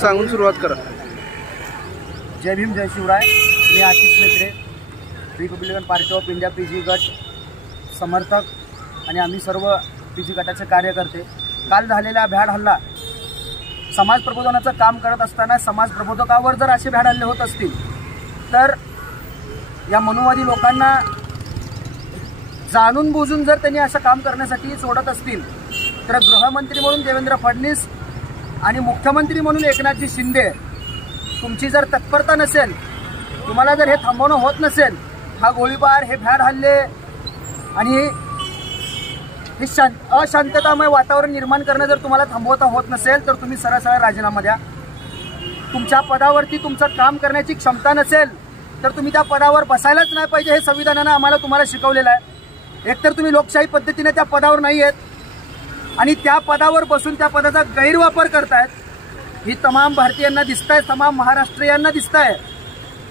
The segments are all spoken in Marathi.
सांगून सुरुवात करा. जय भीम जय शिवराय. मी Ashish Maitre, republican party of India PG गट समर्थक आणि आम्ही सर्व पीजी गटाचे कार्यकर्ते. काल झालेला भ्याड हल्ला समाज प्रबोधनाचं काम करत असताना समाज प्रबोधकावर जर असे भ्याड हल्ले होत असतील तर या मनुवादी लोकांना जाणून बुजून जर त्यांनी असं काम करण्यासाठी सोडत असतील तर गृहमंत्री म्हणून देवेंद्र फडणवीस आणि मुख्यमंत्री म्हणून एकनाथजी शिंदे तुमची जर तत्परता नसेल, तुम्हाला जर हे थांबवणं होत नसेल, हा गोळीबार, हे भ्याड हल्ले आणि हे अशांततामय वातावरण निर्माण करणं जर तुम्हाला थांबवता होत नसेल तर तुम्ही सरळ सरळ राजीनामा द्या. तुमच्या पदावरती तुमचं काम करण्याची क्षमता नसेल तर तुम्ही त्या पदावर बसायलाच नाही पाहिजे. हे संविधानानं आम्हाला तुम्हाला शिकवलेलं आहे. एकतर तुम्ही लोकशाही पद्धतीने त्या पदावर नाही आहेत आणि त्या पदावर बसून त्या पदाचा गैरवापर करतायत. ही तमाम भारतीयांना दिसतंय, तमाम महाराष्ट्रीयांना दिसतंय.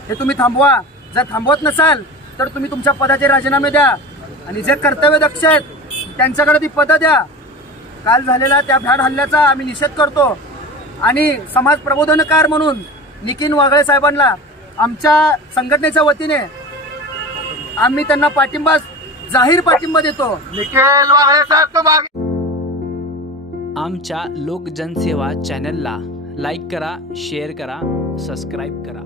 हे तुम्ही थांबवा. जर थांबवत नसाल तर तुम्ही तुमच्या पदाचे राजीनामे द्या आणि जे कर्तव्य दक्ष आहेत त्यांच्याकडे ती पदं द्या. काल झालेला त्या भ्याड हल्ल्याचा आम्ही निषेध करतो आणि समाज प्रबोधनकार म्हणून नितीन वागळे साहेबांना आमच्या संघटनेच्या वतीने आम्ही त्यांना जाहीर पाठिंबा देतो. निखिल वागळे साहेब आमच्या लोक जनसेवा चॅनलला लाईक करा, शेअर करा, सबस्क्राईब करा.